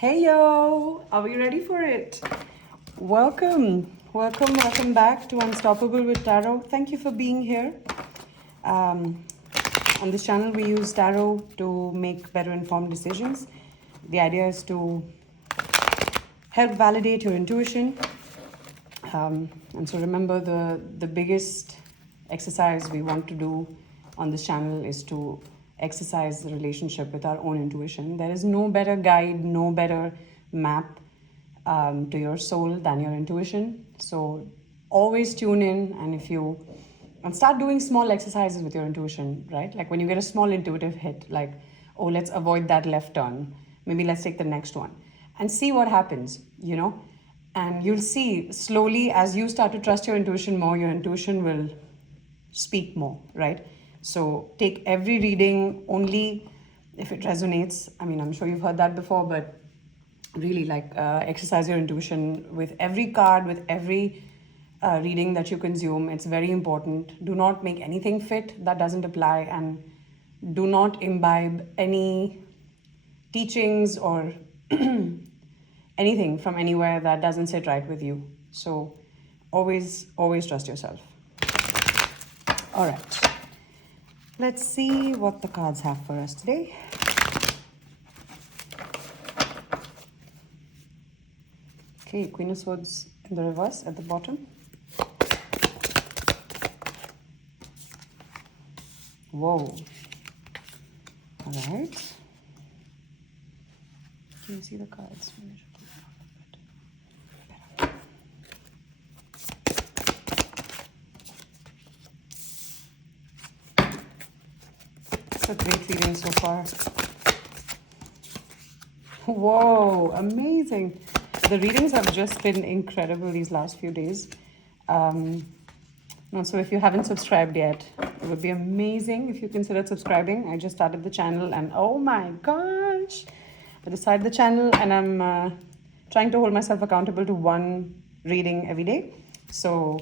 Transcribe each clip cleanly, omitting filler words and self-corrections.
Hey yo, are we ready for it? Welcome back to Unstoppable with Tarot. Thank you for being here. Um, on this channel, we use tarot to make better informed decisions. The idea is to help validate your intuition. And so remember, the biggest exercise we want to do on this channel is to exercise the relationship with our own intuition. There is no better guide, no better map to your soul than your intuition. So always tune in, and start doing small exercises with your intuition, right? Like when you get a small intuitive hit, like, oh, let's avoid that left turn. Maybe let's take the next one and see what happens, And you'll see slowly as you start to trust your intuition more, your intuition will speak more, right? So take every reading only if it resonates. I mean, I'm sure you've heard that before, but really exercise your intuition with every card, with every reading that you consume. It's very important. Do not make anything fit that doesn't apply, and do not imbibe any teachings or anything from anywhere that doesn't sit right with you. So always trust yourself. All right. Let's see what the cards have for us today. Okay, Queen of Swords in the reverse at the bottom. Whoa. All right. Can you see the cards? It's a great reading so far. Whoa, amazing. The readings have just been incredible these last few days. So if you haven't subscribed yet, it would be amazing if you considered subscribing. I just started the channel and oh my gosh, I decided the channel and I'm trying to hold myself accountable to one reading every day. So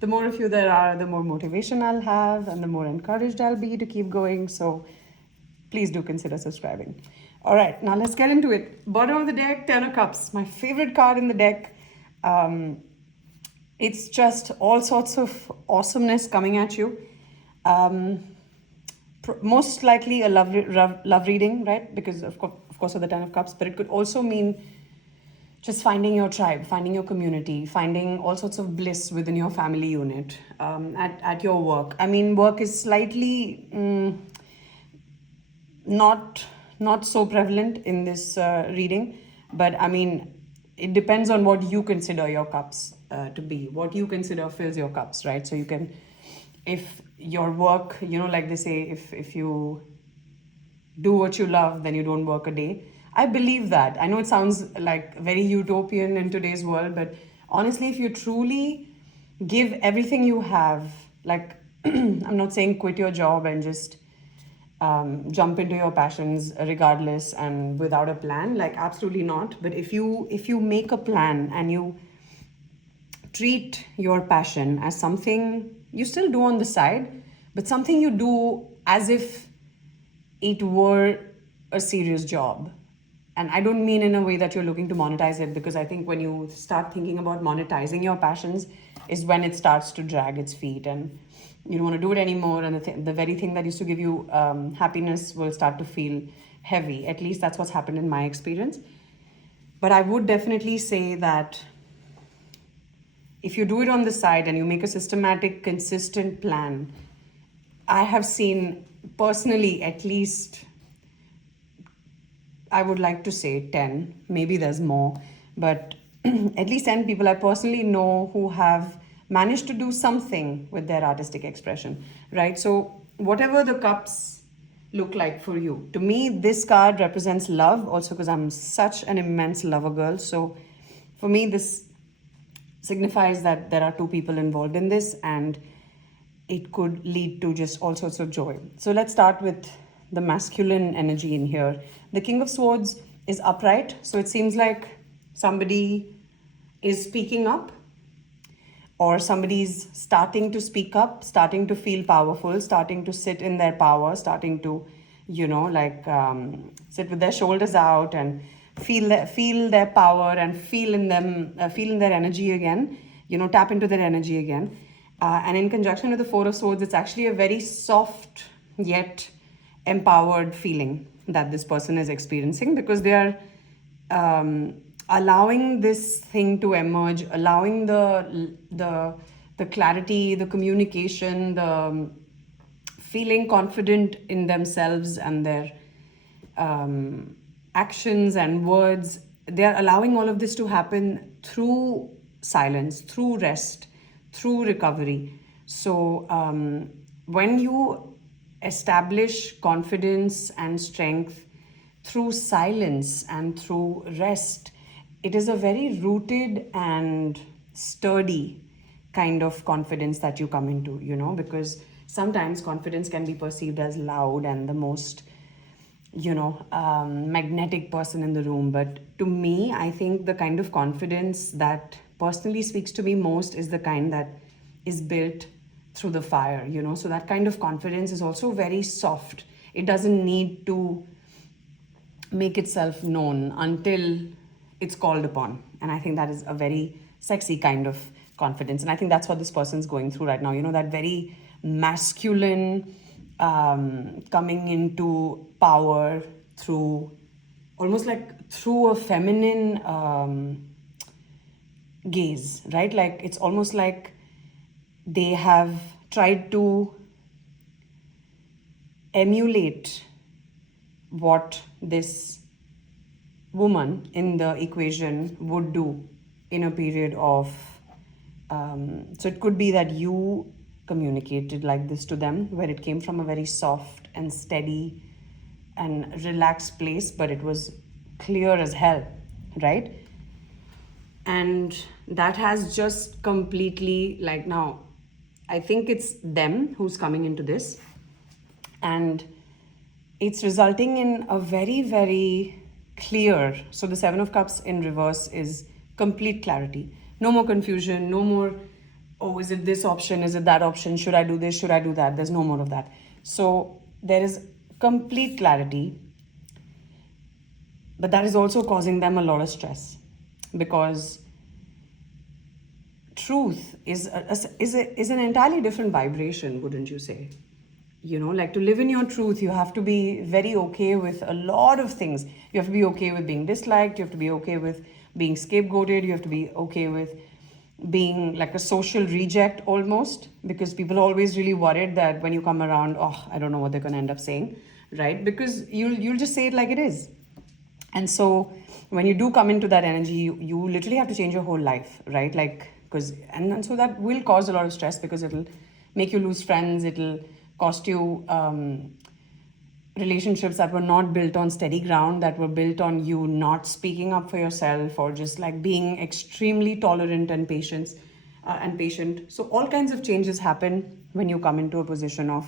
the more of you there are, the more motivation I'll have and the more encouraged I'll be to keep going. So please do consider subscribing. All right, now let's get into it. Bottom of the deck, Ten of Cups, my favorite card in the deck. It's just all sorts of awesomeness coming at you. Most likely a love reading, right? Because of course of the Ten of Cups, but it could also mean just finding your tribe, finding your community, finding all sorts of bliss within your family unit, at your work. I mean, work is slightly not so prevalent in this reading, but I mean, it depends on what you consider your cups to be, what you consider fills your cups, right? So you can, if your work, like they say, if you do what you love, then you don't work a day. I believe that. I know it sounds like very utopian in today's world, but honestly, if you truly give everything you have, like, I'm not saying quit your job and just jump into your passions regardless and without a plan, like absolutely not. But if you make a plan and you treat your passion as something you still do on the side, but something you do as if it were a serious job. And I don't mean in a way that you're looking to monetize it, because I think when you start thinking about monetizing your passions is when it starts to drag its feet and you don't want to do it anymore, and the very thing that used to give you happiness will start to feel heavy. At least that's what's happened in my experience. But I would definitely say that if you do it on the side and you make a systematic, consistent plan, I have seen personally at least, I would like to say 10, maybe there's more, but at least 10 people I personally know who have managed to do something with their artistic expression, right? So whatever the cups look like for you, to me, this card represents love, also because I'm such an immense lover girl. So for me, this signifies that there are two people involved in this and it could lead to just all sorts of joy. So let's start with the masculine energy in here. The King of Swords is upright, so it seems like somebody is speaking up, or somebody's starting to speak up, starting to feel powerful, starting to sit in their power, starting to, sit with their shoulders out and feel their power and feel in them, feel in their energy again, tap into their energy again. And in conjunction with the Four of Swords, it's actually a very soft yet empowered feeling that this person is experiencing, because they are allowing this thing to emerge, allowing the clarity, the communication, the feeling confident in themselves and their actions and words. They are allowing all of this to happen through silence, through rest, through recovery. So when you establish confidence and strength through silence and through rest, it is a very rooted and sturdy kind of confidence that you come into, because sometimes confidence can be perceived as loud and the most magnetic person in the room. But to me, I think the kind of confidence that personally speaks to me most is the kind that is built through the fire, so that kind of confidence is also very soft. It doesn't need to make itself known until it's called upon. And I think that is a very sexy kind of confidence. And I think that's what this person's going through right now, that very masculine coming into power through almost like through a feminine gaze, right? Like it's almost like they have tried to emulate what this woman in the equation would do in a period of so it could be that you communicated like this to them, where it came from a very soft and steady and relaxed place, but it was clear as hell, right? And that has just completely, like, now I think it's them who's coming into this, and it's resulting in a very, very clear. So the Seven of Cups in reverse is complete clarity. No more confusion, no more, oh, is it this option? Is it that option? Should I do this? Should I do that? There's no more of that. So there is complete clarity, but that is also causing them a lot of stress, because truth is an entirely different vibration, wouldn't you say? Like, to live in your truth, you have to be very okay with a lot of things. You have to be okay with being disliked. You have to be okay with being scapegoated. You have to be okay with being like a social reject almost, because people are always really worried that when you come around, oh, I don't know what they're going to end up saying, right? Because you'll just say it like it is. And so when you do come into that energy, you literally have to change your whole life, right? Like, and so that will cause a lot of stress, because it'll make you lose friends. It'll cost you relationships that were not built on steady ground, that were built on you not speaking up for yourself, or just like being extremely tolerant and patient. So all kinds of changes happen when you come into a position of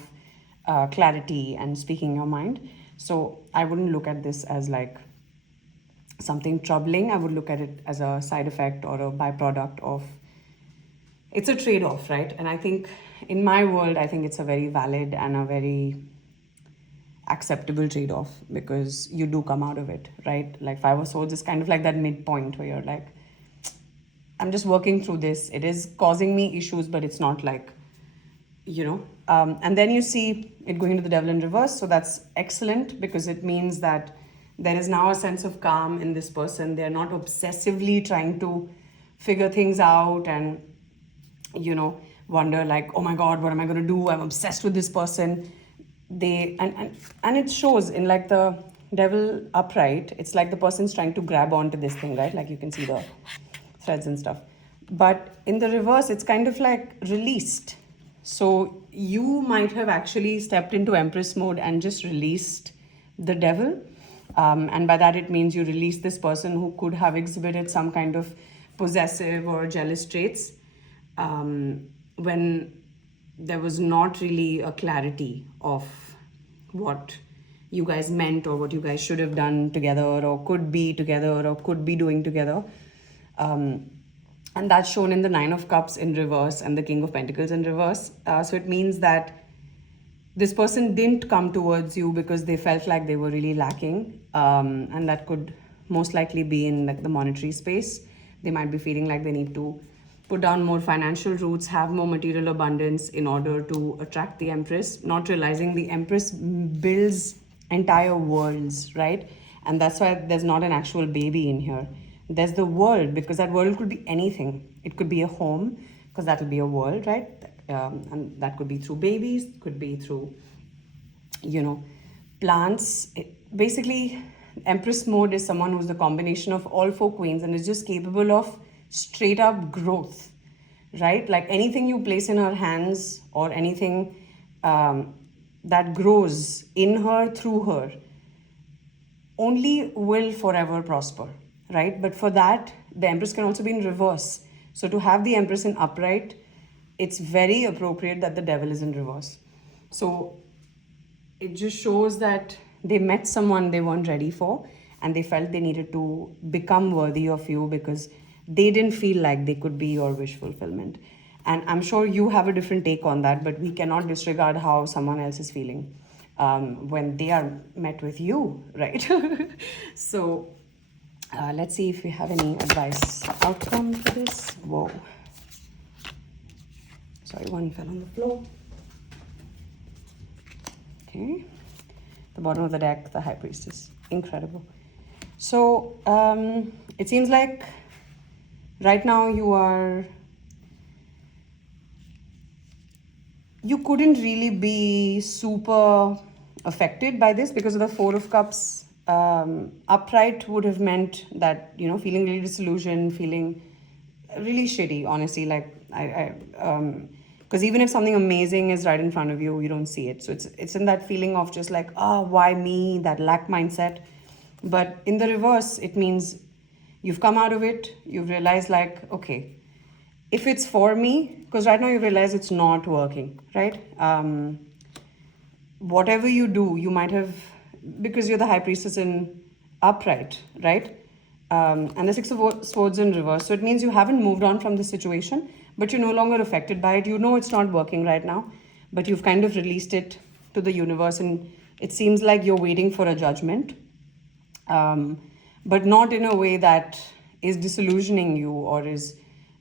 clarity and speaking your mind. So I wouldn't look at this as like something troubling. I would look at it as a side effect or a byproduct of, it's a trade-off, right? And I think in my world, I think it's a very valid and a very acceptable trade-off, because you do come out of it, right? Like Five of Swords is kind of like that midpoint where you're like, I'm just working through this. It is causing me issues, but it's not like, and then you see it going into the Devil in reverse. So that's excellent, because it means that there is now a sense of calm in this person. They're not obsessively trying to figure things out and, wonder like, oh my God, what am I going to do? I'm obsessed with this person. And it shows in like the Devil upright. It's like the person's trying to grab onto this thing, right? Like you can see the threads and stuff. But in the reverse, it's kind of like released. So you might have actually stepped into Empress mode and just released the Devil. And by that, it means you release this person who could have exhibited some kind of possessive or jealous traits when there was not really a clarity of what you guys meant, or what you guys should have done together, or could be together, or could be doing together. And that's shown in the Nine of Cups in reverse and the King of Pentacles in reverse. So it means that this person didn't come towards you because they felt like they were really lacking. And that could most likely be in like the monetary space. They might be feeling like they need to put down more financial roots, have more material abundance in order to attract the Empress, not realizing the Empress builds entire worlds, right? And that's why there's not an actual baby in here. There's the world, because that world could be anything. It could be a home, because that will be a world, right? And that could be through babies, could be through, plants. Basically, Empress mode is someone who's the combination of all four queens and is just capable of straight up growth, right? Like anything you place in her hands or anything that grows in her, through her, only will forever prosper, right? But for that, the Empress can also be in reverse. So to have the Empress in upright, it's very appropriate that the Devil is in reverse. So it just shows that they met someone they weren't ready for, and they felt they needed to become worthy of you because they didn't feel like they could be your wish fulfillment. And I'm sure you have a different take on that, but we cannot disregard how someone else is feeling when they are met with you, right? So let's see if we have any advice outcome for this. Whoa. Sorry, one fell on the floor. Okay. The bottom of the deck, the High Priestess. Incredible. So it seems like right now you couldn't really be super affected by this because of the Four of Cups. Upright would have meant that, feeling really disillusioned, feeling really shitty, honestly. Like, because even if something amazing is right in front of you, you don't see it. So it's in that feeling of just like, why me? That lack mindset. But in the reverse, it means you've come out of it. You've realized like, okay, if it's for me, because right now you realize it's not working, right? Whatever you do, you might have, because you're the High Priestess in upright, right? And the Six of Swords in reverse. So it means you haven't moved on from the situation, but you're no longer affected by it. You know it's not working right now, but you've kind of released it to the universe, and it seems like you're waiting for a judgment, but not in a way that is disillusioning you or is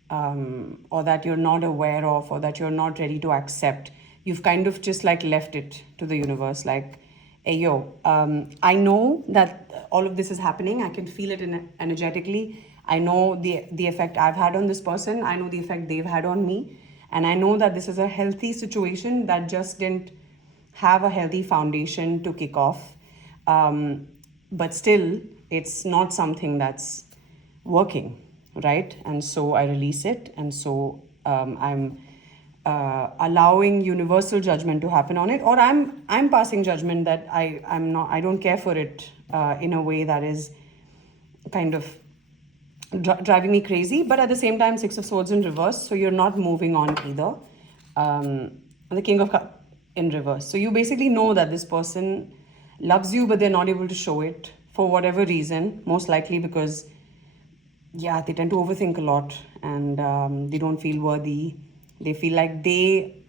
or that you're not aware of or that you're not ready to accept. You've kind of just like left it to the universe, like, hey, yo, I know that all of this is happening. I can feel it energetically. I know the effect I've had on this person. I know the effect they've had on me. And I know that this is a healthy situation that just didn't have a healthy foundation to kick off. But still, it's not something that's working, right? And so I release it. And so I'm allowing universal judgment to happen on it, or I'm passing judgment that I don't care for it in a way that is kind of driving me crazy. But at the same time, Six of Swords in reverse, so you're not moving on either. The King of Cups in reverse, so you basically know that this person loves you, but they're not able to show it for whatever reason, most likely because they tend to overthink a lot, and they don't feel worthy. They feel like they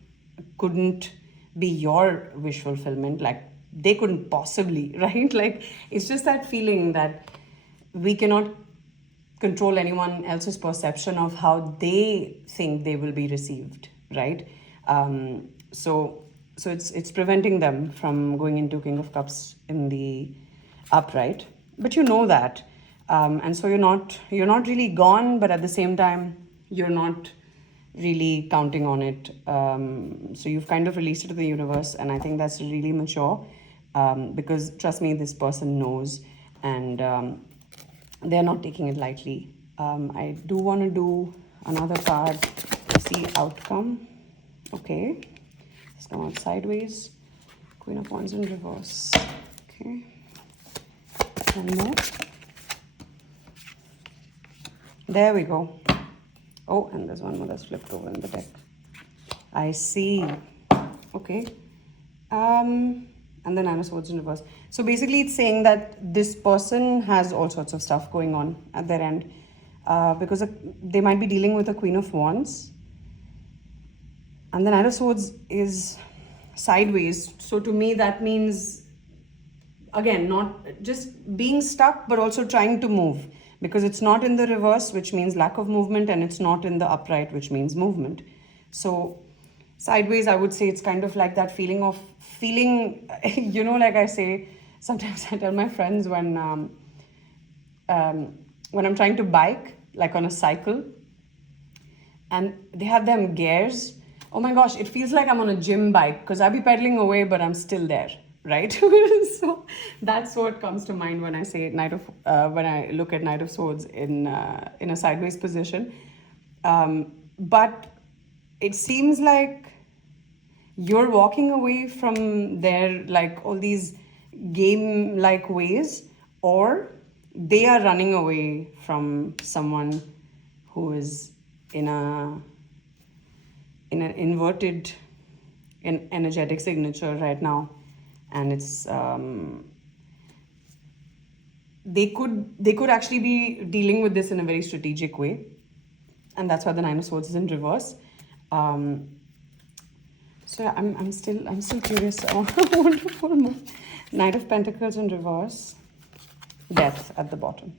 couldn't be your wish fulfillment, like they couldn't possibly, right? Like, it's just that feeling that we cannot control anyone else's perception of how they think they will be received, right? So it's preventing them from going into King of Cups in the upright, but you know that, and so you're not really gone, but at the same time you're not really counting on it. So you've kind of released it to the universe, and I think that's really mature, because trust me, this person knows, and they're not taking it lightly. I do want to do another card to see outcome. Okay, let's come out sideways. Queen of Wands in reverse. Okay, one more. There we go. Oh, and there's one more that's flipped over in the deck. I see. Okay. And then Nine of Swords in reverse. So basically it's saying that this person has all sorts of stuff going on at their end, because they might be dealing with a Queen of Wands. And the Nine of Swords is sideways. So to me, that means again, not just being stuck, but also trying to move, because it's not in the reverse, which means lack of movement, and it's not in the upright, which means movement. So sideways, I would say it's kind of like that feeling of you know, like I say, sometimes I tell my friends when I'm trying to bike, like on a cycle, and they have them gears. Oh my gosh, it feels like I'm on a gym bike, because I'll be pedaling away, but I'm still there, right? So that's what comes to mind when I say when I look at Knight of Swords in a sideways position. But it seems like you're walking away from their, like, all these game-like ways, or they are running away from someone who is in an inverted energetic signature right now, and it's they could actually be dealing with this in a very strategic way, and that's why the Nine of Swords is in reverse. So yeah, I'm still curious. Wonderful. Knight of Pentacles in reverse, Death at the bottom.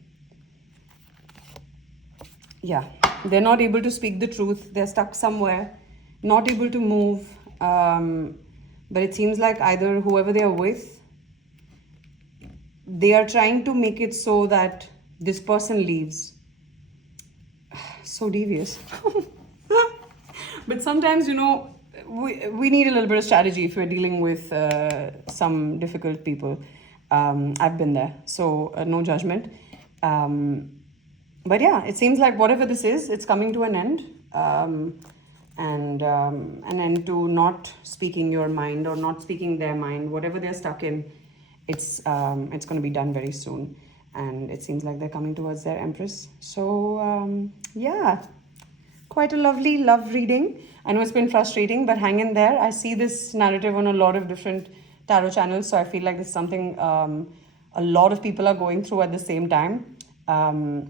Yeah, they're not able to speak the truth. They're stuck somewhere, not able to move. But it seems like either whoever they are with, they are trying to make it so that this person leaves. So devious. But sometimes, you know, we need a little bit of strategy if we're dealing with some difficult people. I've been there, so no judgment. But yeah, it seems like whatever this is, it's coming to an end. And an end to not speaking your mind or not speaking their mind, whatever they're stuck in, it's going to be done very soon. And it seems like they're coming towards their Empress. So yeah, quite a lovely love reading. I know it's been frustrating, but hang in there. I see this narrative on a lot of different tarot channels, so I feel like this is something a lot of people are going through at the same time. And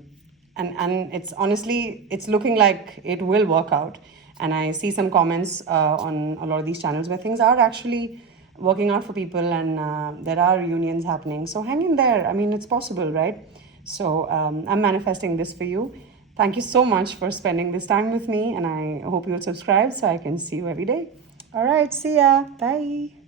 it's honestly, it's looking like it will work out. And I see some comments on a lot of these channels where things are actually working out for people, and there are unions happening. So hang in there. I mean, it's possible, right? So I'm manifesting this for you. Thank you so much for spending this time with me, and I hope you'll subscribe so I can see you every day. All right, see ya. Bye.